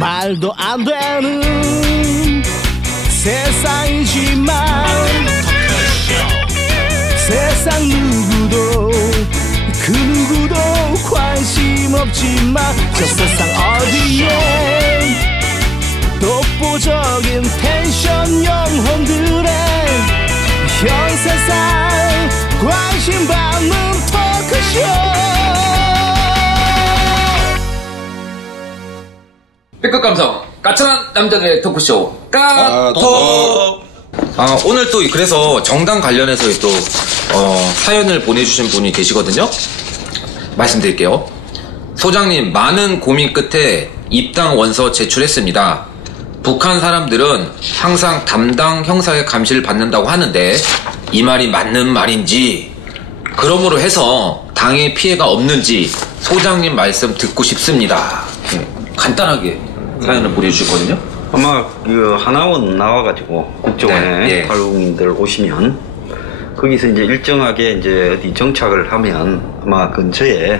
말도 안 되는 세상이지만 세상 누구도 그 누구도 관심 없지만 저 세상 어디에 독보적인 텐션 영혼들의 현 세상 관심 받는 토크쇼. B급 감성 까칠한 남자들의 토크쇼 까톡. 오늘 또 그래서 정당 관련해서 또 사연을 보내주신 분이 계시거든요. 말씀드릴게요. 소장님, 많은 고민 끝에 입당 원서 제출했습니다. 북한 사람들은 항상 담당 형사의 감시를 받는다고 하는데 이 말이 맞는 말인지, 그러므로 해서 당에 피해가 없는지 소장님 말씀 듣고 싶습니다. 간단하게 사연을 보내주셨거든요. 아마 그 하나원 나와가지고 국정원에 탈북민들 오시면 거기서 이제 일정하게 이제 어디 정착을 하면 아마 근처에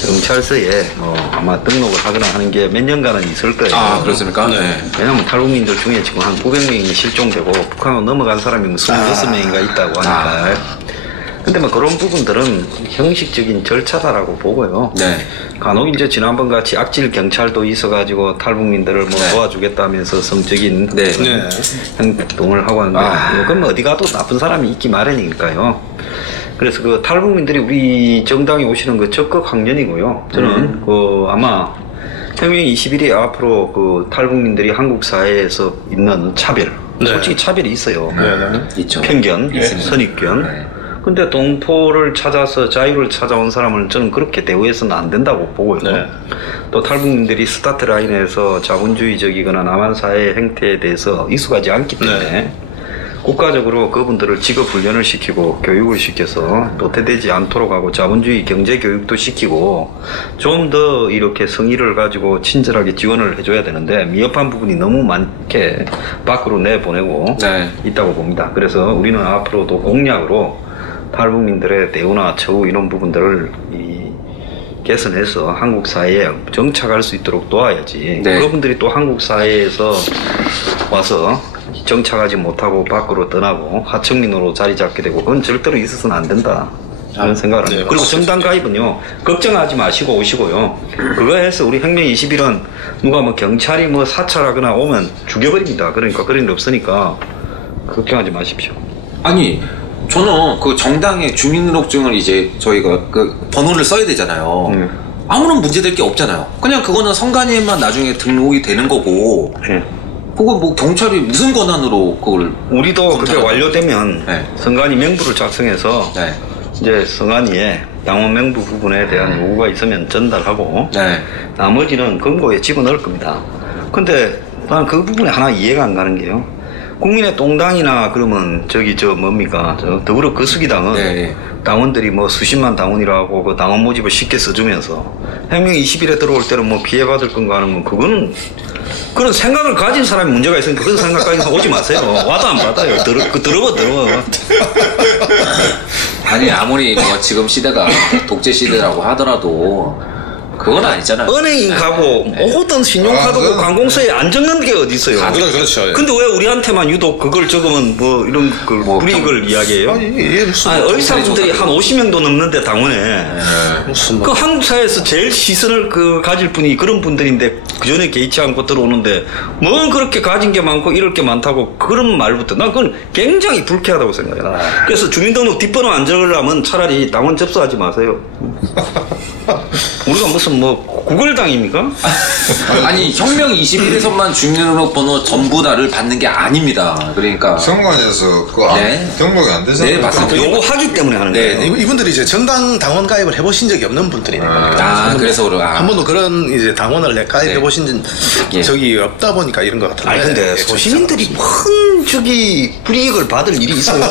경찰서에 아마 등록을 하거나 하는 게 몇 년간은 있을 거예요. 아, 그렇습니까? 네. 왜냐면 탈북민들 중에 지금 한 900명이 실종되고 북한으로 넘어간 사람이 26명인가 있다고 하니까. 근데 뭐 그런 부분들은 형식적인 절차다라고 보고요. 네. 간혹 이제 지난번 같이 악질 경찰도 있어가지고 탈북민들을 뭐 도와주겠다면서 성적인 행동을 하고 하는데 그건 어디 가도 나쁜 사람이 있기 마련이니까요. 그래서 그 탈북민들이 우리 정당에 오시는 거 적극 확연이고요. 저는 아마 혁명 20일이 앞으로 그 탈북민들이 한국 사회에서 있는 차별, 솔직히 차별이 있어요. 있죠. 편견, 선입견. 근데 동포를 찾아서 자유를 찾아온 사람을 저는 그렇게 대우해서는 안 된다고 보고요. 또 탈북민들이 스타트 라인에서 자본주의적이거나 남한 사회의 행태에 대해서 익숙하지 않기 때문에 국가적으로 그분들을 직업 훈련을 시키고 교육을 시켜서 도태되지 않도록 하고 자본주의 경제 교육도 시키고 좀 더 이렇게 성의를 가지고 친절하게 지원을 해줘야 되는데 미흡한 부분이 너무 많게 밖으로 내보내고 있다고 봅니다. 그래서 우리는 앞으로도 공약으로 탈북민들의 대우나 처우 이런 부분들을 개선해서 한국 사회에 정착할 수 있도록 도와야지. 그분들이 또 한국 사회에서 와서 정착하지 못하고 밖으로 떠나고 하청민으로 자리 잡게 되고 그건 절대로 있어서는 안 된다. 그런 생각을 합니다. 그리고 정당 가입은요, 걱정하지 마시고 오시고요. 그거 해서 우리 혁명 20일은 누가 뭐 경찰이 뭐 사찰하거나 오면 죽여버립니다. 그러니까 그런 일 없으니까 걱정하지 마십시오. 아니, 저는 그 정당의 주민등록증을 이제 저희가 그 번호를 써야 되잖아요. 아무런 문제될 게 없잖아요. 그냥 그거는 선관위에만 나중에 등록이 되는 거고. 그거 뭐 경찰이 무슨 권한으로 그걸. 우리도 그게 완료되면 선관위 명부를 작성해서 이제 선관위에 당원 명부 부분에 대한 요구가 있으면 전달하고 나머지는 금고에 집어넣을 겁니다. 근데 난 그 부분에 하나 이해가 안 가는 게요. 국민의 똥당이나 그러면 뭡니까? 더불어 거수기당은 당원들이 뭐 수십만 당원이라고 그 당원 모집을 쉽게 써주면서 혁명 20일에 들어올 때는 뭐 피해받을 건가 하는 건 그거는 그런 생각을 가진 사람이 문제가 있으니까 그런 생각까지 오지 마세요. 와도 안 받아요. 더러워. 아니, 아무리 뭐 지금 시대가 독재 시대라고 하더라도 그건 아니잖아요. 은행인 가고 모든 신용카드고 관공서에 안 적는 게 어디 있어요. 그렇죠. 근데 왜 우리한테만 유독 그걸 적으면 뭐 이런 걸 불이익을 이야기해요? 의사분들이 한 50명도 넘는데 당원에 그 한국 사회에서 제일 시선을 가질 분이 그런 분들인데 그 전에 개의치 않고 들어오는데 뭐 그렇게 가진 게 많고 이럴 게 많다고 그런 말부터 난 그건 굉장히 불쾌하다고 생각해요. 그래서 주민등록 뒷번호 안 적으려면 차라리 당원 접수하지 마세요. 우리가 무슨 뭐 구걸당입니까? 아니, 혁명 21에서만 주민등록번호 전부 다를 받는 게 아닙니다. 그러니까 선관위에서 등록이 안 되잖아요. 네, 맞습니다. 요거 하기 때문에 하는 거예요. 이분들이 이제 정당 당원 가입을 해보신 적이 없는 분들이니까. 그래서 한 번도 그런 이제 당원을 가입해보신 적이 없다 보니까 이런 것 같은데. 아니 근데 소시민들이 큰 불이익을 받을 일이 있어요?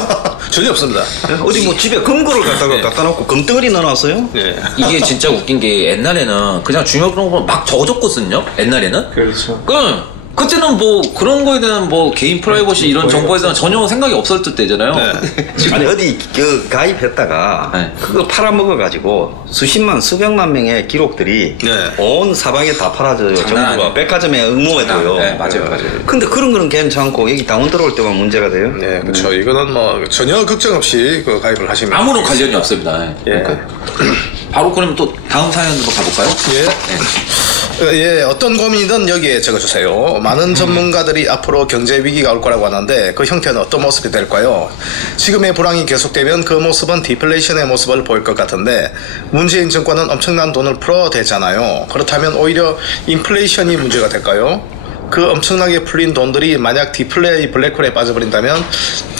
전혀 없습니다. 어디 뭐 집에 금고를 갖다 놓고 금덩어리 넣어놨어요? 이게 진짜 웃긴 게 옛날에는 그냥 주민등록번호 막 적어줬거든요. 옛날에는. 그렇죠. 그때는 뭐 그런 거에 대한 뭐 개인 프라이버시 이런 정보에 대한 전혀 생각이 없었을 때잖아요. 네. 아니 어디 그 가입했다가 네. 그거 팔아먹어가지고 수십만 수백만 명의 기록들이 온 사방에 다 팔아져요. 정부가 백화점에 응모해둬요. 네, 맞아요. 근데 그런 거는 괜찮고 여기 당원 들어올 때만 문제가 돼요. 네, 그렇죠. 이거는 뭐 전혀 걱정 없이 그 가입을 하시면 아무런 관련이 없습니다. 예. 바로 그러면 또 다음 사연으로 가볼까요? 예, 어떤 고민이든 여기에 적어주세요. 많은 전문가들이 앞으로 경제 위기가 올 거라고 하는데 그 형태는 어떤 모습이 될까요? 지금의 불황이 계속되면 그 모습은 디플레이션의 모습을 보일 것 같은데 문재인 정권은 엄청난 돈을 풀어대잖아요. 그렇다면 오히려 인플레이션이 문제가 될까요? 그 엄청나게 풀린 돈들이 만약 디플레이 블랙홀에 빠져버린다면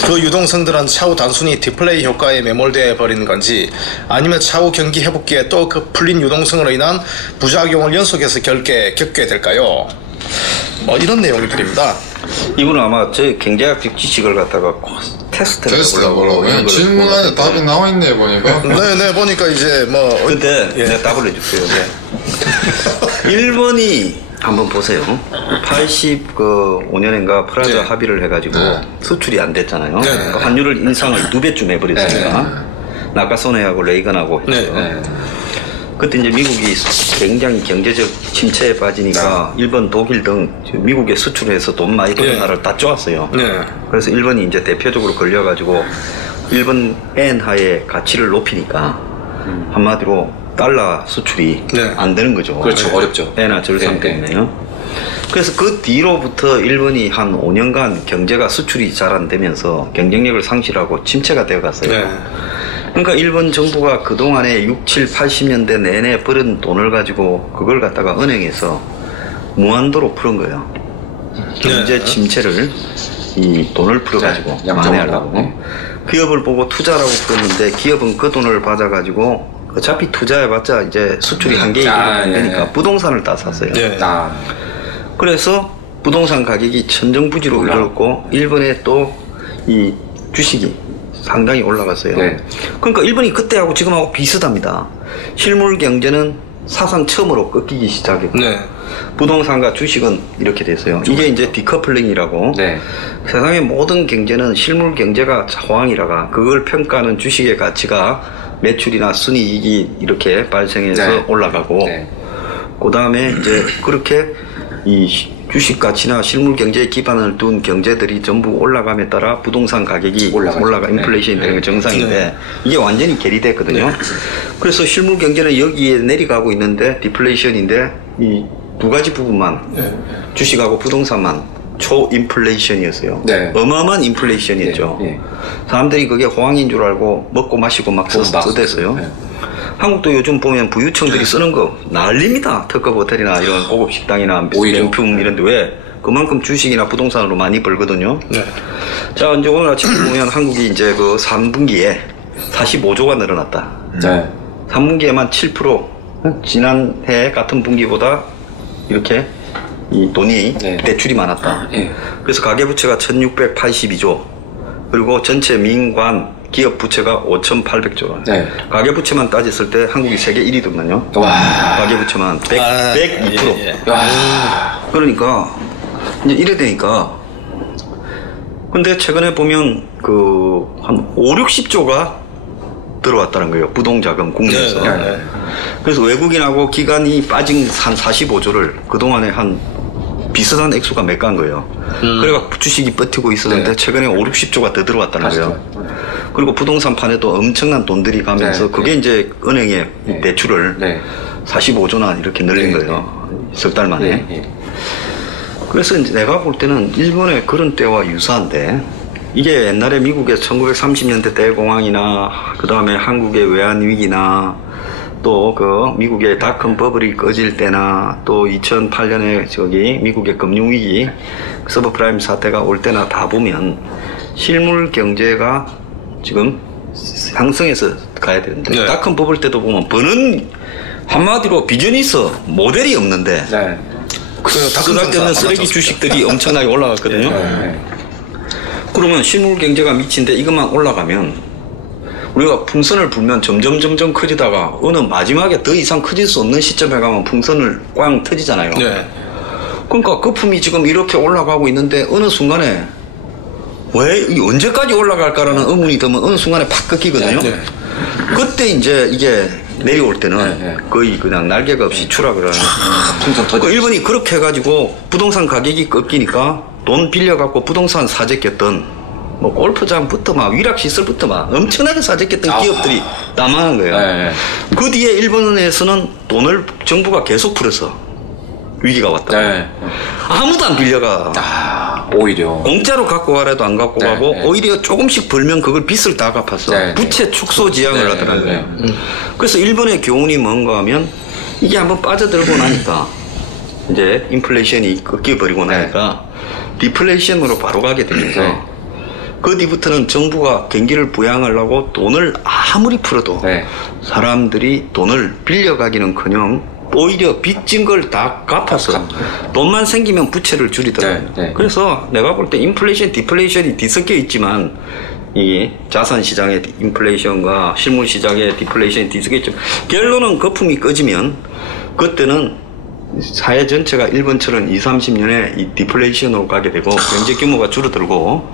그 유동성들은 차후 단순히 디플레이 효과에 매몰되어 버리는 건지 아니면 차후 경기 회복기에 또 그 풀린 유동성으로 인한 부작용을 연속해서 겪게 될까요? 뭐 이런 내용들입니다. 이분은 아마 저 경제학적 지식을 갖다가 테스트를 해보려고 그냥 질문 안에 답이 나와있네 보니까. 네 보니까 이제 뭐 근데 내가 답을 해줄게요. 1번이 한번 보세요. 85년인가 프라자 합의를 해가지고 수출이 안 됐잖아요. 그러니까 환율을 인상을 2배쯤 해버렸으니까 나카소네하고 레이건하고 했죠. 그때 이제 미국이 굉장히 경제적 침체에 빠지니까 일본, 독일 등 미국에 수출해서 돈 많이 버는 나라를 다 쪼았어요. 그래서 일본이 이제 대표적으로 걸려가지고 일본 엔화의 가치를 높이니까 한마디로 달러 수출이 안 되는 거죠. 그렇죠. 어렵죠. 엔화 절상 때문에요. 그래서 그 뒤로부터 일본이 한 5년간 경제가 수출이 잘 안 되면서 경쟁력을 상실하고 침체가 되어 갔어요. 그러니까 일본 정부가 그동안에 60, 7, 80년대 내내 벌은 돈을 가지고 그걸 갖다가 은행에서 무한도로 푸는 거예요. 경제 침체를 이 돈을 풀어가지고 만회하려고. 기업을 보고 투자라고 풀었는데 기업은 그 돈을 받아가지고 어차피 투자해봤자 이제 수출이 한계에 안 되니까 부동산을 다 샀어요. 그래서 부동산 가격이 천정부지로 이르렀고 일본의 또 이 주식이 상당히 올라갔어요. 그러니까 일본이 그때하고 지금하고 비슷합니다. 실물 경제는 사상 처음으로 꺾이기 시작했고 부동산과 주식은 이렇게 됐어요. 이게 이제 디커플링이라고 세상의 모든 경제는 실물 경제가 호황이라가 그걸 평가하는 주식의 가치가 매출이나 순이익이 이렇게 발생해서 올라가고 그 다음에 이제 그렇게 이 주식 가치나 실물 경제에 기반을 둔 경제들이 전부 올라감에 따라 부동산 가격이 올라가 인플레이션이 되는 게 정상인데 이게 완전히 괴리됐거든요. 그래서 실물 경제는 여기에 내려가고 있는데 디플레이션인데 이 두 가지 부분만 주식하고 부동산만 초인플레이션이었어요. 어마어마한 인플레이션이었죠. 사람들이 그게 호황인 줄 알고 먹고 마시고 막 쓰댔어요. 한국도 요즘 보면 부유층들이 쓰는 거 난립니다. 특급 호텔이나 이런 고급 식당이나 명품 이런 데 왜 그만큼 주식이나 부동산으로 많이 벌거든요. 자, 이제 오늘 아침에 보면 한국이 이제 그 3분기에 45조가 늘어났다. 3분기에만 7% 지난해 같은 분기보다 이렇게 이 돈이 대출이 많았다. 그래서 가계부채가 1682조 그리고 전체 민관 기업 부채가 5,800조 원. 가계부채만 따졌을 때 한국이 세계 1위거든요. 가계부채만 102%. 그러니까 이제 이래 되니까 근데 최근에 보면 그 한 5, 60조가 들어왔다는 거예요. 부동자금 국내에서. 그래서 외국인하고 기관이 빠진 한 45조를 그동안에 한 비슷한 액수가 몇 간 거예요. 그래가 주식이 버티고 있었는데 최근에 5, 60조가 더 들어왔다는 거예요. 그리고 부동산 판에도 엄청난 돈들이 가면서 그게 이제 은행의 대출을 45조나 이렇게 늘린 거예요. 석 달 만에. 그래서 이제 내가 볼 때는 일본의 그런 때와 유사한데 이게 옛날에 미국의 1930년대 대공황이나 그 다음에 한국의 외환위기나 또 그 미국의 닷컴 버블이 꺼질 때나 또 2008년에 저기 미국의 금융위기 서브프라임 사태가 올 때나 다 보면 실물 경제가 지금 상승해서 가야 되는데 닷컴 버블 때도 보면 버는 한마디로 비전이 있어 모델이 없는데 쓸데없는 쓰레기 주식들이 엄청나게 올라갔거든요. 그러면 실물 경제가 미친데 이것만 올라가면 우리가 풍선을 불면 점점 커지다가 어느 마지막에 더 이상 커질 수 없는 시점에 가면 풍선을 꽝 터지잖아요. 그러니까 거품이 지금 이렇게 올라가고 있는데 어느 순간에 왜 언제까지 올라갈까라는 의문이 들면 어느 순간에 팍 꺾이거든요. 네. 그때 이제 이게 내려올 때는 거의 그냥 날개가 없이 추락을 하는. 풍선 터져. 그 일본이 그렇게 해가지고 부동산 가격이 꺾이니까 돈 빌려갖고 부동산 사재꼈던 뭐 골프장부터 막 위락시설부터 막 엄청나게 사재꼈던 기업들이 다 망한 거예요. 네. 그 뒤에 일본에서는 돈을 정부가 계속 풀어서 위기가 왔다. 네. 아무도 안 빌려가. 오히려. 공짜로 갖고 가라도 안 갖고 네, 가고 네. 오히려 조금씩 벌면 그걸 빚을 다 갚아서 네, 부채 축소 지향을 네, 하더라고요. 네, 그래서 일본의 교훈이 뭔가 하면 이게 한번 빠져들고 나니까 이제 인플레이션이 꺾여버리고 나니까 디플레이션으로 바로 가게 되면서 네. 그 뒤부터는 정부가 경기를 부양하려고 돈을 아무리 풀어도 네. 사람들이 돈을 빌려가기는커녕 오히려 빚진 걸 다 갚아서 돈만 생기면 부채를 줄이더라고요. 네, 네. 그래서 내가 볼 때 인플레이션, 디플레이션이 뒤섞여 있지만 이 자산 시장의 인플레이션과 실물 시장의 디플레이션이 뒤섞여 있죠. 결론은 거품이 꺼지면 그때는 사회 전체가 일본처럼 20, 30년에 이 디플레이션으로 가게 되고 경제 규모가 줄어들고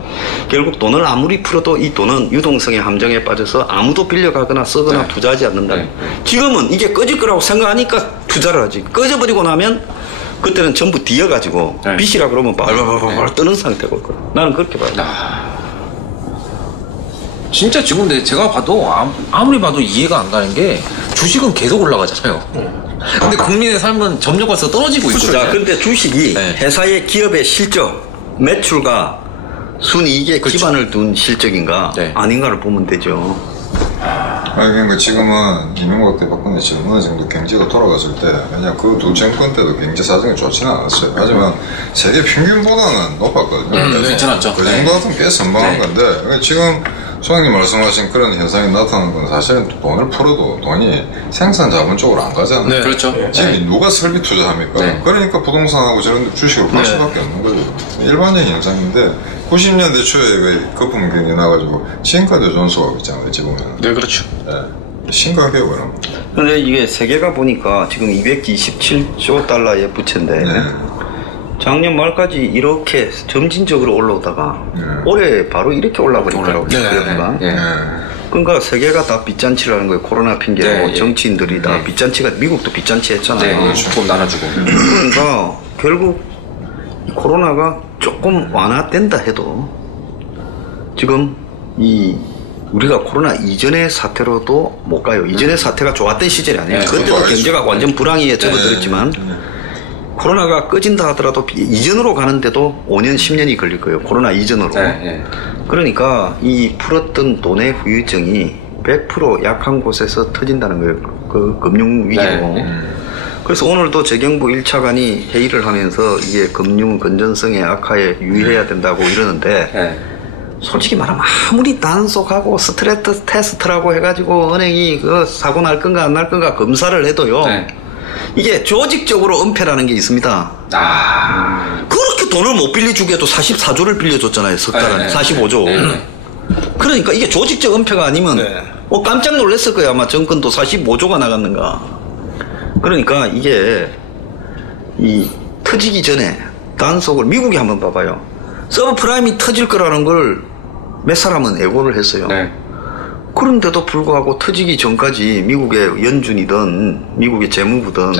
결국 돈을 아무리 풀어도 이 돈은 유동성의 함정에 빠져서 아무도 빌려가거나 쓰거나 투자하지 않는다. 지금은 이게 꺼질 거라고 생각하니까 투자를 하지. 꺼져버리고 나면 그때는 전부 뒤어가지고 빚이라 그러면 발발발발 뜨는 상태고 나는 그렇게 봐요. 진짜 지금 근데 제가 봐도 아무리 봐도 이해가 안 가는 게 주식은 계속 올라가잖아요. 근데 국민의 삶은 점유가서 떨어지고 있거든요. 자, 근데 주식이 회사의 기업의 실적, 매출과 순이익에 기반을 둔 실적인가 아닌가를 보면 되죠. 아니 그러니까 지금은 이명박 때 박근혜 지금 어느 정도 경제가 돌아갔을 때 그냥 그 두 정권 때도 경제 사정이 좋지는 않았어요. 하지만 세계 평균보다는 높았거든요. 괜찮았죠. 그 정도 같으면 꽤 선방한 건데 지금 소장님 말씀하신 그런 현상이 나타나는 건 사실은 돈을 풀어도 돈이 생산 자본 쪽으로 안 가잖아요. 네. 그렇죠. 지금 누가 설비 투자합니까? 그러니까 부동산하고 저런 데 주식으로 갈 수밖에 없는 거죠. 일반적인 현상인데 90년대 초에 왜 거품 경기 나가지고 지금까지 존수가 있잖아요. 어찌 보면. 네, 그렇죠. 심각해요, 그럼. 근데 이게 세계가 보니까 지금 227조 달러의 부채인데 작년 말까지 이렇게 점진적으로 올라오다가 올해 바로 이렇게 올라버리더라고요. 그러니까 세계가 다 빚잔치를 하는 거예요. 코로나 핑계로 정치인들이 다 빚잔치가 미국도 빚잔치 했잖아요. 돈 나눠주고. 그러니까 결국 코로나가 조금 완화된다 해도 지금 이 우리가 코로나 이전의 사태로도 못 가요. 이전의 사태가 좋았던 시절이 아니에요. 그때도 경제가 완전 불황에 접어들었지만 코로나가 꺼진다 하더라도 이전으로 가는데도 5년, 10년이 걸릴 거예요. 코로나 이전으로. 그러니까 이 풀었던 돈의 후유증이 100% 약한 곳에서 터진다는 거예요. 그 금융위기로. 그래서 오늘도 재경부 1차관이 회의를 하면서 이게 금융 건전성의 악화에 유의해야 된다고 이러는데 솔직히 말하면 아무리 단속하고 스트레스 테스트라고 해가지고 은행이 그 사고 날 건가 안 날 건가 검사를 해도요. 이게 조직적으로 은폐라는 게 있습니다. 그렇게 돈을 못 빌려주게 해도 44조를 빌려줬잖아요. 석 달에 45조. 그러니까 이게 조직적 은폐가 아니면 깜짝 놀랐을 거예요. 아마 정권도 45조가 나갔는가. 그러니까 이게 이 터지기 전에 단속을 미국이 한번 봐봐요. 서브프라임이 터질 거라는 걸 몇 사람은 예고를 했어요. 그런데도 불구하고 터지기 전까지 미국의 연준이든 미국의 재무부든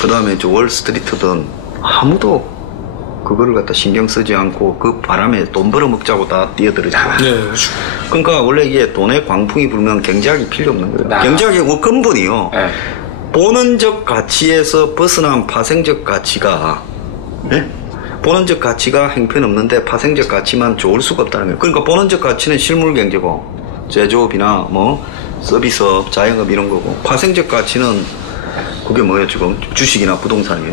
그 다음에 월스트리트든 아무도 그거를 갖다 신경 쓰지 않고 그 바람에 돈 벌어먹자고 다 뛰어들었죠. 그러니까 원래 이게 돈의 광풍이 불면 경제학이 필요 없는 거예요. 경제학의 근본이요. 본원적 가치에서 벗어난 파생적 가치가 본원적 가치가 형편없는데 파생적 가치만 좋을 수가 없다는 거예요. 그러니까 본원적 가치는 실물 경제고 제조업이나 뭐 서비스업, 자영업 이런 거고 파생적 가치는 그게 뭐예요? 지금 주식이나 부동산이에요.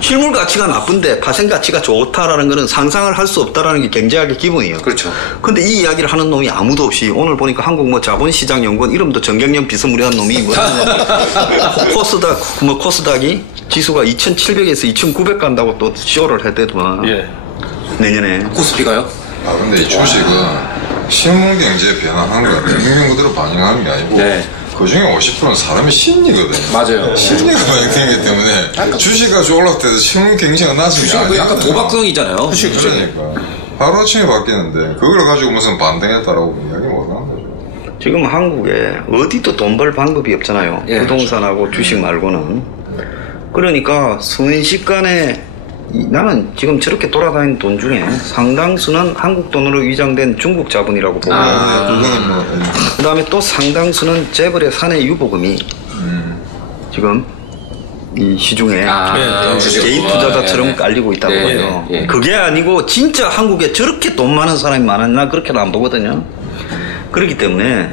실물 가치가 나쁜데 파생 가치가 좋다라는 거는 상상을 할 수 없다라는 게 경제학의 기본이에요. 그렇죠. 근데 이 이야기를 하는 놈이 아무도 없이 오늘 보니까 한국 뭐 자본시장연구원 이름도 정경련 비스무리한 놈이 뭐 코스닥이 지수가 2,700에서 2,900 간다고 또 쇼를 했대더만. 내년에. 코스피가요? 근데 이 주식은 실물 경제에 변화한 거 경영 그대로 반영하는 게 아니고 그 중에 50%는 사람의 심리거든요. 맞아요. 심리가 반영되기 때문에 주식 가지고 올랐을 때도 신문 경쟁은 나중에 주식은 약간 도박성이잖아요. 그러니까 하루아침에 바뀌는데 그걸 가지고 무슨 반등했다라고 이야기 못하는 거죠. 지금 한국에 어디도 돈 벌 방법이 없잖아요. 예, 부동산하고 주식 말고는. 그러니까 순식간에 나는 지금 저렇게 돌아다니는 돈 중에 상당수는 한국 돈으로 위장된 중국 자본이라고 보고요. 그거는 뭐 그 다음에 또 상당수는 재벌의 사내 유보금이 지금 이 시중에 개인 투자자처럼 깔리고 있다고 해요. 그게 아니고 진짜 한국에 저렇게 돈 많은 사람이 많았나 그렇게는 안 보거든요. 그렇기 때문에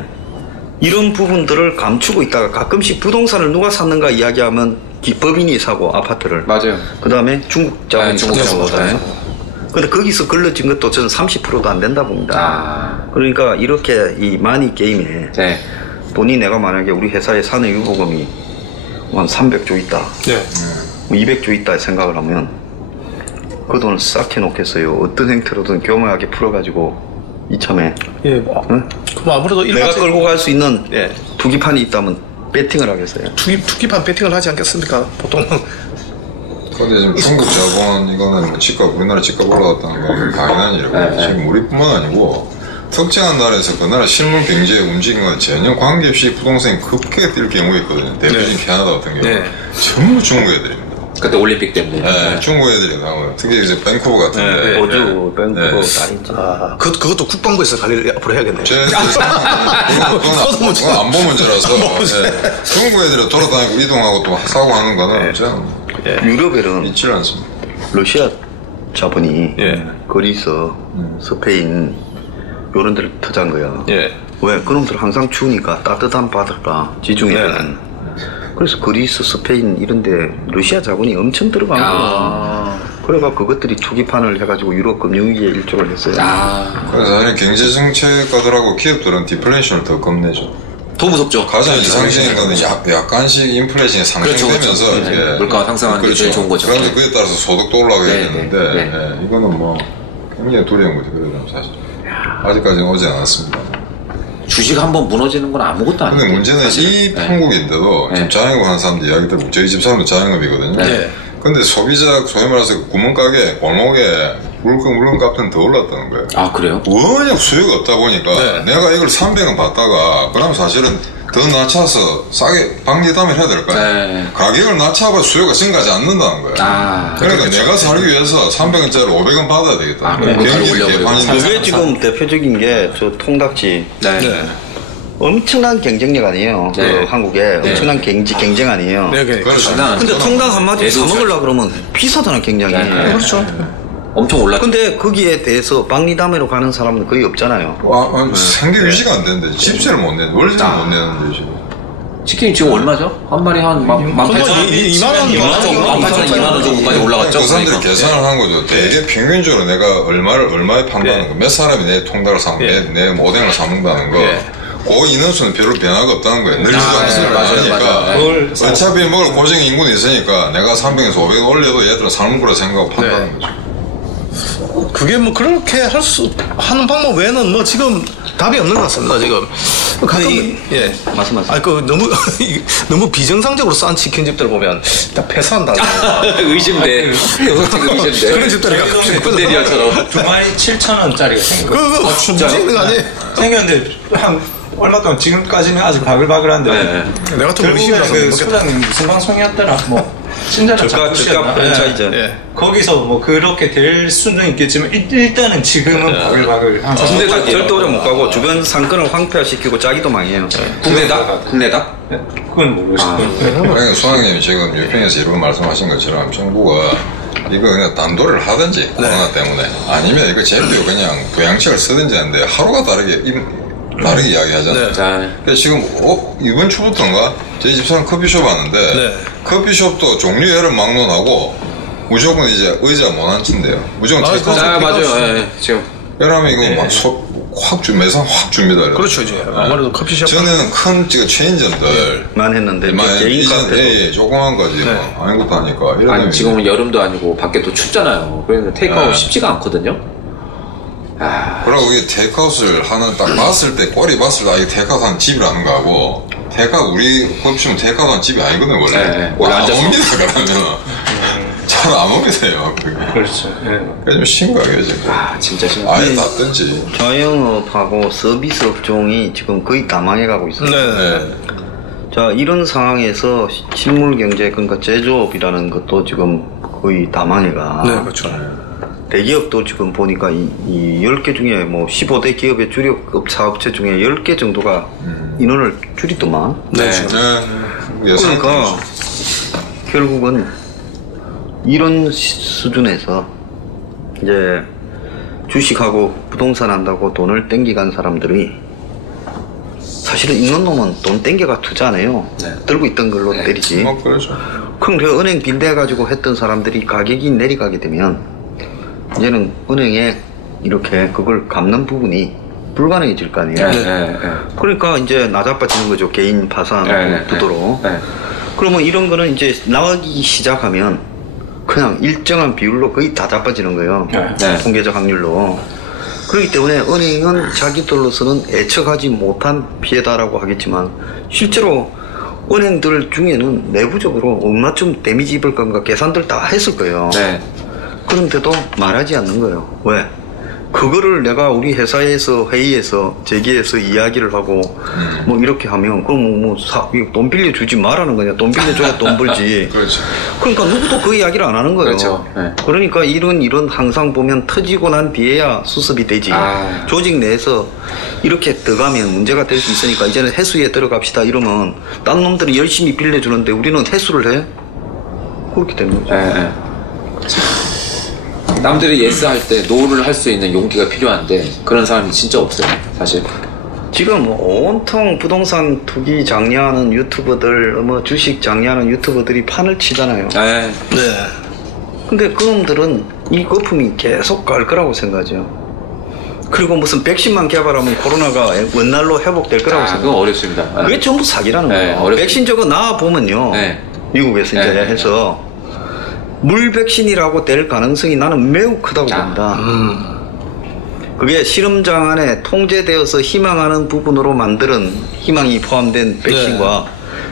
이런 부분들을 감추고 있다가 가끔씩 부동산을 누가 샀는가 이야기하면 법인이 사고 아파트를. 맞아요. 그 다음에 중국 자본이 중국 사고 자본. 그러잖아요. 근데 거기서 걸러진 것도 저는 30%도 안 된다 봅니다. 그러니까 이렇게 이 마니 게임에 네. 돈이 내가 만약에 우리 회사에 사내 유보금이 한 300조 있다. 네. 뭐 200조 있다 생각을 하면 그 돈을 싹 해놓겠어요. 어떤 형태로든 교묘하게 풀어가지고 이참에 예. 그럼 아무래도 내가 끌고 갈 수 있는 예. 투기판이 있다면 배팅을 하겠어요. 투기판 배팅을 하지 않겠습니까? 보통은. 근데 지금 중국 자본 이거는 뭐 집값 우리나라 집값 올라갔다는 거 이건 당연한 일이고 지금 우리뿐만 아니고 특정한 나라에서 그 나라 실물 경제의 움직임과 전혀 관계없이 부동산이 급격히 뛸 경우가 있거든요. 대표적인 캐나다 같은 경우 전부 중국 애들입니다. 그때 올림픽 때문에. 네, 중국 애들이 나와요. 특히 이제 밴쿠버 같은데. 호주, 밴쿠버, 다니지. 그것도 국방부에서 관리를 앞으로 해야겠네요. 그건 안보 문제라서 중국 애들이 돌아다니고 이동하고 또 사고 하는 거는 유럽에는 있질 않습니다. 러시아 자본이 그리스, 스페인 요런 데를 터잔 거야. 왜? 그놈들 항상 추우니까 따뜻한 바다가 지중해는. 그래서 그리스, 스페인 이런데 러시아 자본이 엄청 들어간 거야. 그래가 그것들이 투기판을 해가지고 유럽 금융위기에 일조를 했어요. 그래서 사실 경제정책가들하고 기업들은 디플레이션을 더 겁내죠. 더 무섭죠. 가장 이상적인 거는 약간씩 인플레이션이 상승되면서 이제 물가가 상승하는 게 제일 좋은 거죠. 그런데 그에 따라서 소득도 올라가야 되는데 이거는 뭐 굉장히 두려운 거죠. 그래도 사실 아직까지는 오지 않았습니다. 주식 한번 무너지는 건 아무것도 아니에요. 근데 문제는 이 판국인데도 지금 자영업 하는 사람들 이야기 들어보면 저희 집 사람도 자영업이거든요. 근데 소비자 소위 말해서 구멍가게 골목에 물건값은 더 올랐다는 거예요. 아 그래요? 워낙 수요가 없다 보니까 내가 이걸 300원 받다가 그럼 사실은 더 낮춰서 싸게 방리담을 해야 될 거 아니에요. 가격을 낮춰봐 수요가 증가하지 않는다는 거예요. 그러니까 내가 살기 위해서 300원짜리 500원 받아야 되겠다. 그게 지금 대표적인 게 저 통닭집. 엄청난 경쟁력 아니에요. 그 한국에 엄청난 경쟁 아니에요. 근데 통닭 한마디 사 먹으려고 그러면 비싸잖아 굉장히. 그렇죠. 엄청 올랐죠. 근데 거기에 대해서 박리담회로 가는 사람은 거의 없잖아요. 생계 유지가 안 되는데 집세를 못 내는 월세를 못 내는데 지금. 치킨 지금 얼마죠? 한 마리 한 2만 원 정도까지 올라갔죠. 그 사람들이 계산을 한 거죠. 대개 평균적으로 내가 얼마에 판다는 거, 몇 사람이 내 통닭을 사 먹고 내 오뎅을 사 먹는다는 거. 그 인원수는 별로 변화가 없다는 거예요. 늘지도 않으니까 어차피 먹을 고정 인구는 있으니까 내가 300에서 500원 올려도 얘들은 삶은 거라 생각하고 판다는 거죠. 그게 뭐 그렇게 하는 방법 외에는 뭐 지금 답이 없는 것 같습니다. 지금 가끔 말씀하세요. 너무 비정상적으로 싼 치킨집들 보면 다 폐사한다. 의심돼. 그런 집들이 가끔씩 군대리아처럼 2마리 7,000원짜리가 생겨. 그거 진짜 거 아니에요? 생겼는데 한 얼마 동안 지금까지는 아직 바글바글한데 내가 좀 의심이라서 그 소장님 무슨 방송이었더라 친절한 저가 거기서 뭐 그렇게 될 수는 있겠지만 일단은 지금은 바글바글 근데 절대 오래 못 가고 주변 상권을 황폐화시키고 자기도 망해요. 국내다? 그건 모르시고 그러니까 수학님이 지금 유평에서 여러 번 말씀하신 것처럼 정부가 이거 그냥 단도를 하든지 코로나 때문에 아니면 이거 제대로 그냥 부양책을 쓰든지 하는데 하루가 다르게 이야기하잖아요. 그래서 지금 이번 주부터인가 저희 집사람 커피숍 하는데 커피숍도 종류회를 막론하고 무조건 이제 의자 못 앉힌대요. 무조건 테이크아웃. 맞아요. 지금 왜냐면 이거 막 매상 확 줍니다. 그렇죠. 이제 아무래도 커피숍 전에는 큰 체인점들만 했는데 개인 카페도 조그만 거지 아무것도 하니까. 아니 지금은 여름도 아니고 밖에 또 춥잖아요. 그래서 테이크아웃 쉽지가 않거든요. 그리고 이게 테이크아웃을 하는 딱 봤을 때 꼬리 봤을 때 이게 테이크아웃 하는 집이라는 거하고 대가 우리 곱치면 대가도 한 집이 아니거든 원래. 네. 원래 안 앉아서. 옵니다 그러면. 잘 안 오세요. 그렇죠. 예. 그게 좀 심각해 지금. 아 진짜 심각. 아예 닫든지. 자영업하고 서비스 업종이 지금 거의 다 망해가고 있어요. 네. 자, 이런 상황에서 실물 경제, 그러니까 제조업이라는 것도 지금 거의 다 망해가. 네, 그렇죠. 대기업도 지금 보니까 이 10개 중에 뭐 15대 기업의 주력 사업체 중에 10개 정도가 인원을 줄이더만. 네. 그러니까 결국은 이런 수준에서 이제 주식하고 부동산 한다고 돈을 땡기간 사람들이 사실은 있는 놈은 돈 땡겨가 투자 안 해요. 네. 들고 있던 걸로 네. 때리지. 그렇죠. 그럼 그 은행 빌려가지고 했던 사람들이 가격이 내려가게 되면 이제는 은행에 이렇게 그걸 갚는 부분이 불가능해질 거 아니에요. 네. 그러니까 이제 나자빠지는 거죠. 개인 파산 구도로. 네. 그러면 이런 거는 이제 나가기 시작하면 그냥 일정한 비율로 거의 다 자빠지는 거예요. 네. 통계적 확률로. 그렇기 때문에 은행은 자기들로서는 예측하지 못한 피해다라고 하겠지만 실제로 은행들 중에는 내부적으로 얼마쯤 데미지 입을 건가 계산들 다 했을 거예요. 네. 그런데도 말하지 않는 거예요. 왜? 그거를 내가 우리 회사에서 회의에서 제기해서 이야기를 하고 뭐 이렇게 하면 그럼 돈 빌려주지 말라는 거냐. 돈 빌려줘야 돈 벌지. 그렇죠. 그러니까 누구도 그 이야기를 안 하는 거예요. 그렇죠. 네. 그러니까 이런 항상 보면 터지고 난 뒤에야 수습이 되지. 조직 내에서 이렇게 들어가면 문제가 될 수 있으니까 이제는 해수에 들어갑시다 이러면 딴 놈들이 열심히 빌려주는데 우리는 해수를 해? 그렇게 되는 거죠. 네. 남들이 예스 할 때 노를 할 수 있는 용기가 필요한데 그런 사람이 진짜 없어요 사실. 지금 온통 부동산 투기 장려하는 유튜버들, 뭐 주식 장려하는 유튜버들이 판을 치잖아요. 네. 근데 그놈들은 이 거품이 계속 갈 거라고 생각하죠. 그리고 무슨 백신만 개발하면 코로나가 원날로 회복될 거라고 생각해요. 그건 어렵습니다. 그게 전부 사기라는 네, 거예요. 어렵습니다. 백신 저거 나와보면요. 네. 미국에서 이제 네. 해서 물백신이라고 될 가능성이 나는 매우 크다고 봅니다. 그게 실험장 안에 통제되어서 희망하는 부분으로 만드는 희망이 포함된 백신과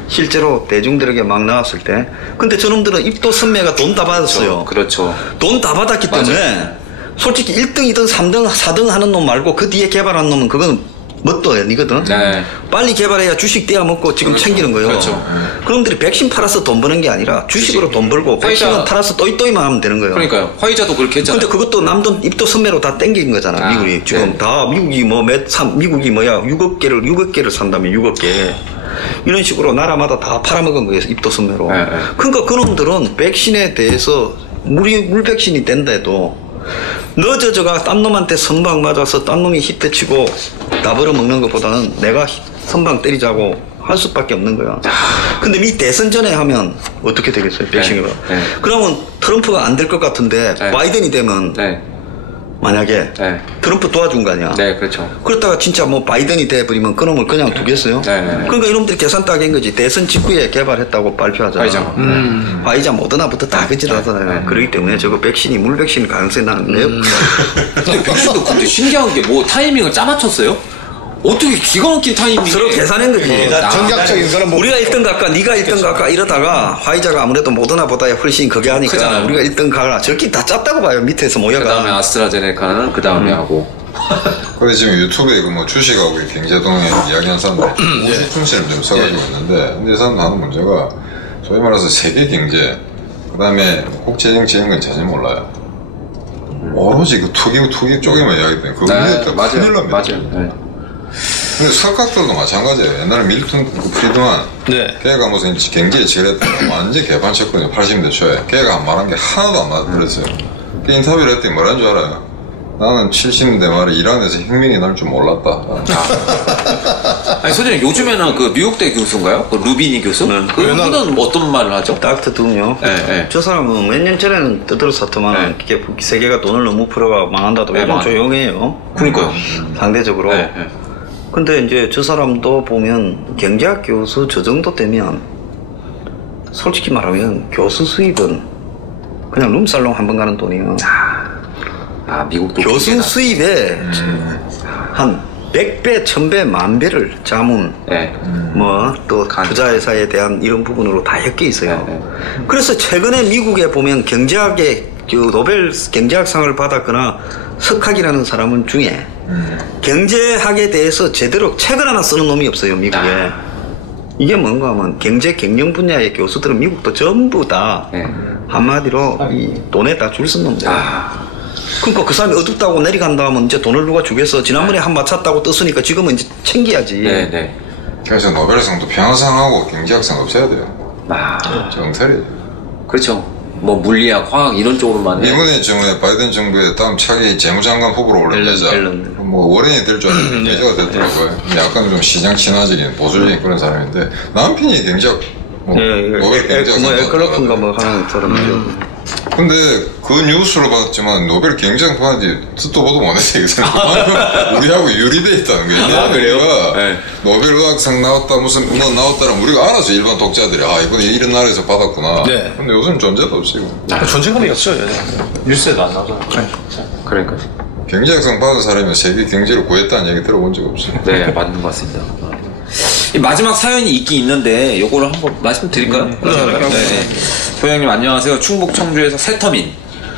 실제로 대중들에게 막 나왔을 때 근데 저놈들은 입도 선매가 돈 다 받았어요. 그렇죠. 돈 다 받았기 때문에 솔직히 1등이든 3등, 4등 하는 놈 말고 그 뒤에 개발한 놈은 그건 뭣도 아니거든. 네. 빨리 개발해야 주식 떼야 먹고 지금 챙기는 거예요. 그렇죠. 그놈들이 백신 팔아서 돈 버는 게 아니라 주식으로 돈 벌고 백신은 팔아서 또이또이만 하면 되는 거예요. 그러니까요. 화이자도 그렇게 했잖아요. 근데 그것도 남돈 입도 선매로 다 땡긴 거잖아. 미국이 지금 다 미국이 미국이 뭐야 6억 개를 산다며 6억 개. 이런 식으로 나라마다 다 팔아먹은 거예요. 입도 선매로. 그러니까 그놈들은 백신에 대해서 물 백신이 된다 해도 너저저가 딴 놈한테 선방 맞아서 딴 놈이 히트치고 다 벌어먹는 것보다는 내가 선방 때리자고 할 수밖에 없는 거야. 근데 미 대선 전에 하면 어떻게 되겠어요? 백신으로. 그러면 트럼프가 안 될 것 같은데 바이든이 되면 만약에 트럼프 도와준 거 아니야. 네, 그렇죠. 그렇다가 진짜 뭐 바이든이 돼버리면 그놈을 그냥 두겠어요? 그러니까 이놈들이 계산 딱 한 거지. 대선 직후에 개발했다고 발표하잖아. 화이자 모더나부터 다 그짓하잖아요. 그렇기 때문에 저거 백신이 물 백신 가능성이 나는 매우 근데 백신도 근데 신기한 게 뭐 타이밍을 짜맞췄어요? 어떻게 기가 막힌 타이밍에 서로 계산한 거지. 전략적인 거는 뭐 우리가 1등 갈까 네가 1등 갈까 이러다가 화이자가 아무래도 모더나보다 훨씬 그게 하니까 크잖아요. 우리가 1등 가라. 저렇게 다 짰다고 봐요. 밑에서 그 다음에 모여가. 아스트라제네카는 그 다음에 하고. 근데 지금 유튜브에 그 뭐 주식하고 경제동에 이야기한 사람들 우주충신을 좀 써가지고 있는데 근데 이 사람들 하는 문제가 소위 말해서 세계 경제 그 다음에 국제정치 이런 건 전혀 몰라요. 오로지 그 투기 쪽에만 이야기 때문에 그거 문제가 큰일 납니다. 맞아요. 근데 석학들도 마찬가지예요. 옛날에 밀턴 프리드만 걔가 무슨 경제에 지렛대 완전 개판쳤거든요. 80년대 초에 걔가 말한 게 하나도 안 맞았어요. 그 인터뷰를 했더니 뭐라는 줄 알아요? 나는 70년대 말에 이란에서 혁명이 날 줄 몰랐다. 아니 선생님 요즘에는 그 뉴욕대 교수인가요? 그 루비니 교수? 그분은 어떤 말을 하죠? 닥터 둠요. 저 사람은 몇 년 전에는 떠들었었더만 세계가 돈을 너무 풀어가 망한다도 요즘 조용해요. 그러니까요. 상대적으로. 근데 이제 저 사람도 보면 경제학 교수 저 정도 되면 솔직히 말하면 교수 수입은 그냥 룸살롱 한 번 가는 돈이에요. 미국도 교수 수입에 한 100배, 1000배, 10,000배를 자문, 네. 뭐 또 투자회사에 대한 이런 부분으로 다 엮여 있어요. 그래서 최근에 미국에 보면 경제학의 노벨 경제학상을 받았거나 석학이라는 사람은 중에 경제학에 대해서 제대로 책을 하나 쓰는 놈이 없어요, 미국에. 이게 뭔가 하면 경제 경영 분야의 교수들은 미국도 전부 다 한마디로 이 돈에 다 줄 쓴 놈들. 그러니까 그 사람이 어둡다고 내려간다 하면 이제 돈을 누가 주겠어. 지난번에 한 맞췄다고 떴으니까 지금은 이제 챙겨야지. 네. 그래서 노벨상도 평화상하고 경제학상 없애야 돼요. 정탈이에요. 그렇죠. 뭐 물리학, 화학 이런 쪽으로만 해. 이번에 바이든 정부의 다음 차기 재무장관 후보로 올려내자. 뭐 워렌이 될 줄 알았는데 계좌가 됐더라고요. 약간 좀 시장 친화적인 보수적인 그런 사람인데 남편이 경제학 노벨 경제학상 뭐 에클러프인가 뭐 하는 사람이죠. 근데 그 뉴스로 봤지만 노벨 경제학 받은지 듣도 보도 못했어요. 그 사람. 우리하고 유리돼 있다는 거예요. 그래요? 네. 노벨 의학상 나왔다 무슨 뭐 나왔다는 우리가 알아서 일반 독자들이 이번에 이런 나라에서 받았구나. 네. 근데 요즘 존재도 없이. 존재감이 없죠. 뉴스에도 안 나오잖아요. 그러니까. 경제학상 받은 사람이 세계 경제를 구했다는 얘기 들어본 적 없어요. 네, 맞는 것 같습니다. 이 마지막 사연이 있긴 있는데 요거를 한번 말씀드릴까요? 네. 소장님 안녕하세요. 충북 청주에서 새터민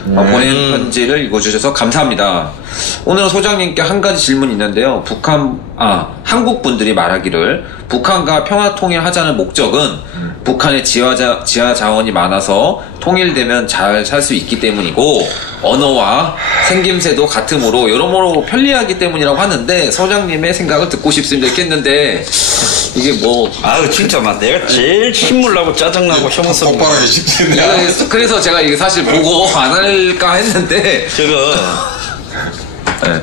보낸 편지를 읽어주셔서 감사합니다. 오늘은 소장님께 한 가지 질문이 있는데요. 한국 분들이 말하기를 북한과 평화통일하자는 목적은 북한의 지하 자원이 많아서 통일되면 잘 살 수 있기 때문이고 언어와 생김새도 같으므로 여러모로 편리하기 때문이라고 하는데 소장님의 생각을 듣고 싶습니다. 이렇게 했는데 이게 뭐 진짜 내가 제일 신물나고 짜증나고 혐오스러워. 폭발하기 직전이야. 그래서 제가 이게 사실 보고 안 할까 했는데 네.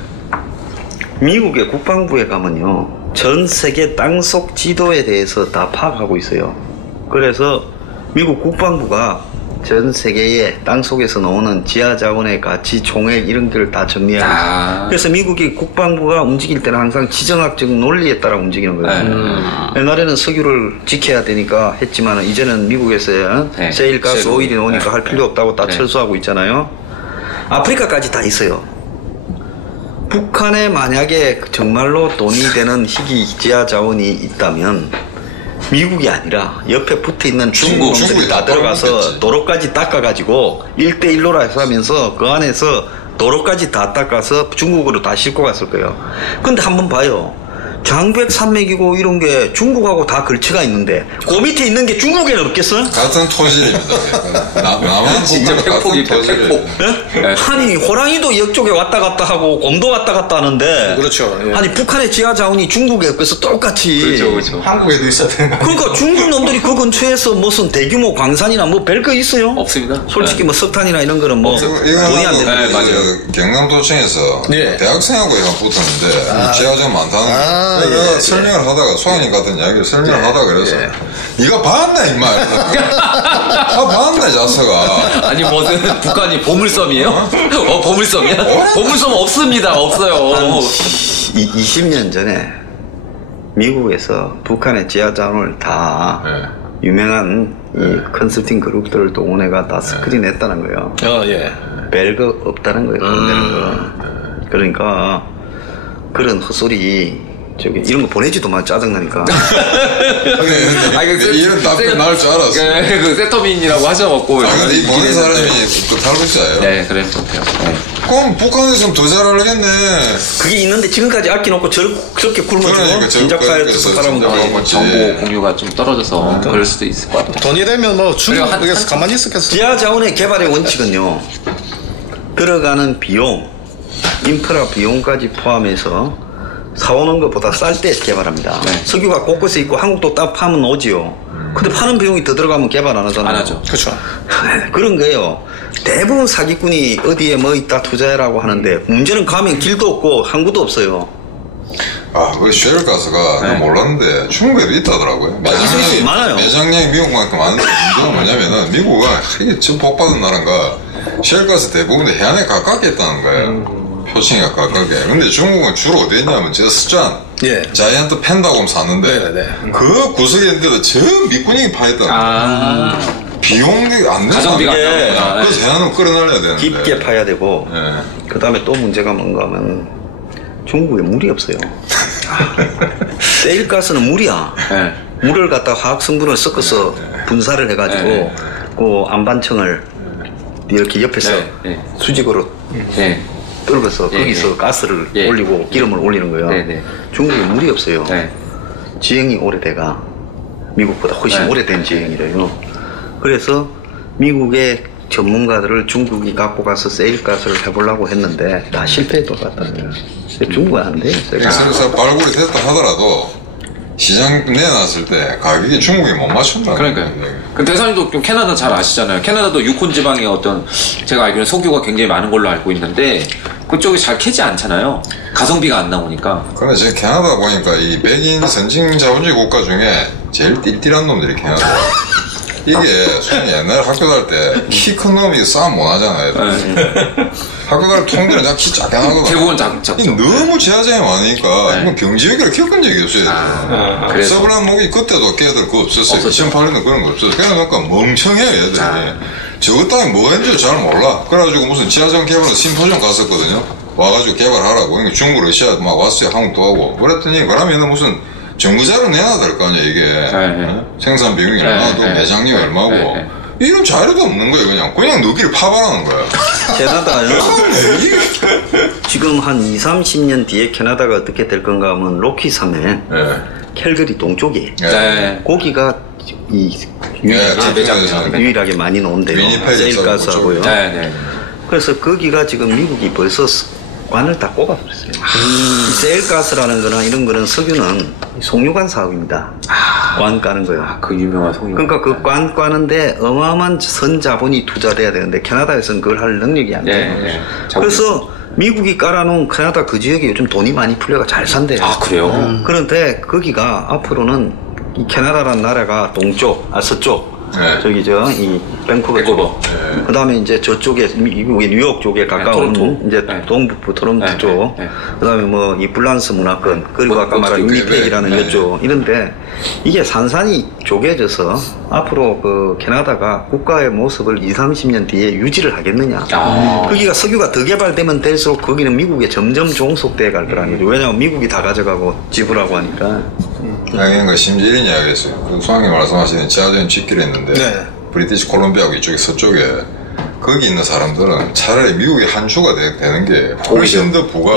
미국의 국방부에 가면요 전 세계 땅속 지도에 대해서 다 파악하고 있어요. 그래서 미국 국방부가 전 세계의 땅속에서 나오는 지하 자원의 가치, 총액 이런 걸 다 정리하고 있어요. 그래서 미국이 국방부가 움직일 때는 항상 지정학적 논리에 따라 움직이는 거예요. 옛날에는 석유를 지켜야 되니까 했지만 이제는 미국에서 세일 가스, 오일이 나오니까 할 필요 없다고 다 철수하고 있잖아요. 아프리카까지 다 있어요. 북한에 만약에 정말로 돈이 되는 희귀 지하 자원이 있다면 미국이 아니라 옆에 붙어있는 중국 놈들이 다 들어가서 도로까지 닦아가지고 1대1로라 해서 하면서 그 안에서 도로까지 다 닦아서 중국으로 다 싣고 갔을 거예요. 근데 한번 봐요. 장백 산맥이고 이런 게 중국하고 다 걸치가 있는데 그 밑에 있는 게 중국에는 없겠어? 같은 토질입니다. 남한 진짜 같은 토질이에요. 아니 호랑이도 이쪽에 왔다 갔다 하고 곰도 왔다 갔다 하는데 그렇죠. 예. 아니 북한의 지하 자원이 중국에 없어서 똑같이 그렇죠. 한국에도 있었던 거. 그러니까 중국 놈들이 그 근처에서 무슨 대규모 광산이나 뭐 별거 있어요? 없습니다. 솔직히 뭐 석탄이나 이런 거는 뭐 돈이 안 되는 네, 맞아요. 경남도청에서 대학생하고 붙었는데 지하자원 많다는 내가 설명을 하다가 소환님 같은 이야기를 설명을 하다가 그래서 네가 봤나 임마 봤나 자서가 아니 무슨 북한이 보물섬이에요? 보물섬이야? 보물섬 없습니다. 없어요. 20년 전에 미국에서 북한의 지하 자원을 다 유명한 이 컨설팅 그룹들을 동원해가 다 스크린했다는 거예요. 별거 없다는 거예요. 그런 거. 그러니까 그런 헛소리 이런 거 보내지도 마 짜증나니까. 이런 답변 나올 줄 알았어. 그 세터민이라고 하셔갖고. 근데 이 보낸 사람이 그 탈북자예요. 네, 그래 못해요. 그럼 북한에서는 더 잘 알겠네. 그게 있는데 지금까지 아껴놓고 저렇게 굶어주고 진작사에 사람은 정보 공유가 좀 떨어져서 그럴 수도 있을 것 같아요. 돈이 되면 뭐 중국에서 가만히 있었겠어. 지하 자원의 개발의 원칙은요. 들어가는 비용, 인프라 비용까지 포함해서 사오는 것보다 쌀 때 개발합니다. 석유가 곳곳에 있고 한국도 딱 파면 오지요. 근데 파는 비용이 더 들어가면 개발 안 하잖아요. 안 하죠. 그렇죠. 그런 거예요. 대부분 사기꾼이 어디에 뭐 있다 투자해라고 하는데 문제는 가면 길도 없고 항구도 없어요. 그 쉘가스가 내가 몰랐는데 중국에도 있다더라고요. 있어요. 많아요. 매장량이 미국만큼 많은데 문제는 뭐냐면은 미국은 이게 지금 복받은 나라인가 쉘가스 대부분 해안에 가깝게 있다는 거예요. 표층이 가깝게. 근데 중국은 주로 어디 있냐면 저 스촨 자이언트 펜다곰 사는데 그 구석에 있는데도 저 밑구녕이 파있다는 거예요. 비용이 안 되는 가성비가 그래서 해안은 끌어날려야 되는데 깊게 파야 되고 그 다음에 또 문제가 뭔가 하면 중국에 물이 없어요. 세일가스는 물이야. 네. 물을 갖다 화학 성분을 섞어서 분사를 해가지고 네. 그 안반청을 이렇게 옆에서 네. 수직으로 네. 떨궈서 예, 거기서 예. 가스를 예. 올리고 기름을 올리는 거예요. 네, 네. 중국에 물이 없어요. 네. 지형이 오래돼가 미국보다 훨씬 네. 오래된 지형이래요. 그래서 미국의 전문가들을 중국이 갖고 가서 세일가스를 해보려고 했는데 다 실패했던 것 같다는 거예요. 중국은 안 돼요. 그래서 발굴이 됐다 하더라도 시장 내놨을 때 가격이 중국이 못 맞춘다. 그러니까요. 그 대사님도 좀 캐나다 잘 아시잖아요. 캐나다도 유콘 지방에 어떤 제가 알기로는 석유가 굉장히 많은 걸로 알고 있는데 그쪽이 잘 캐지 않잖아요. 가성비가 안 나오니까. 그런데 지금 캐나다 보니까 이 백인 선진 자본주의 국가 중에 제일 띨띨한 놈들이 캐나다. 이게 손이 옛날에 학교 다닐 때 키 큰 놈이 싸움 못 하잖아요. 학교 다닐 통들은 그냥 키 작게 하거든. 대부분 작죠. 너무 제한점이 많으니까 이건 경제위기를 겪은 적이 없어요. 그래서 서브란 목이 그때도 걔들 그거 없었어요. 2008년도 그런 거 없었어요. 그러니까 멍청해 얘들이. 저것 땅에 뭐가 있는지 잘 몰라. 그래가지고 무슨 지하철 개발 심포지엄 갔었거든요. 와가지고 개발하라고. 그러니까 중국, 러시아 막 왔어요. 한국도 하고. 그랬더니 그러면 무슨 정부자료 내놔야 될 거 아니야 이게. 생산 비용이 얼마고 매장료 얼마고. 이런 자료도 없는 거예요. 그냥 너끼리 파발하는 거야. 캐나다요. 지금 한 20-30년 뒤에 캐나다가 어떻게 될 건가 하면 로키 섬에 캘거리 동쪽이 고기가 유일하게 많이 나온대요. 세일가스하고요. 그래서 거기가 지금 미국이 벌써 관을 다 꼽아버렸어요. 세일가스라는 거나 이런 거는 석유는 송유관 사업입니다. 관 까는 거요. 그 유명한 송유. 그러니까 그 관 까는데 어마어마한 선자본이 투자돼야 되는데 캐나다에서는 그걸 할 능력이 안 돼요. 그래서 미국이 깔아놓은 캐나다 그 지역에 요즘 돈이 많이 풀려가 잘 산대요. 아, 그래요? 그런데 거기가 앞으로는 이 캐나다라는 나라가 동쪽, 서쪽, 저기 이 밴쿠버 쪽, 그 다음에 이제 저쪽에 미국의 뉴욕 쪽에 가까운 토론토. 이제 동북부 토론토 쪽, 그 다음에 뭐 이 블란스 문화권, 그리고 아까 말한 위니펙이라는 이쪽 이런데 이게 산산이 쪼개져서 앞으로 그 캐나다가 국가의 모습을 20-30년 뒤에 유지를 하겠느냐. 거기가 석유가 더 개발되면 될수록 거기는 미국에 점점 종속돼 갈 거라는 거죠. 왜냐하면 미국이 다 가져가고 지불하고 하니까. 그러니까 심지어 이런 이야기 했어요. 그 소장님 말씀하시는 지하철 짓기를 했는데 브리티시 콜롬비아하고 이쪽에 서쪽에 거기 있는 사람들은 차라리 미국의 한 주가 되는 게 훨씬 더 부가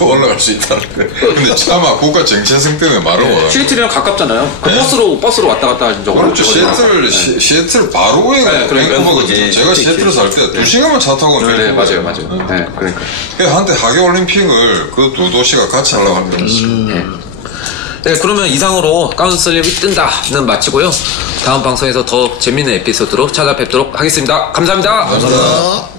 올라갈 수 있다는데. 근데 차마 국가 정체성 때문에 말을 못하는. 시애틀이랑 가깝잖아요. 그 버스로 왔다 갔다 하신 적으로. 그렇죠. 시애틀 바로 위에 밴쿠버거든요. 제가 시애틀 살 때 2시간만 차 타고 오면 네, 맞아요. 네, 그러니까. 한때 하계올림픽을 그 두 도시가 같이 하려고 할 때였어요. 네, 그러면 이상으로 가운슬립이 뜬다는 마치고요. 다음 방송에서 더 재밌는 에피소드로 찾아뵙도록 하겠습니다. 감사합니다. 감사합니다.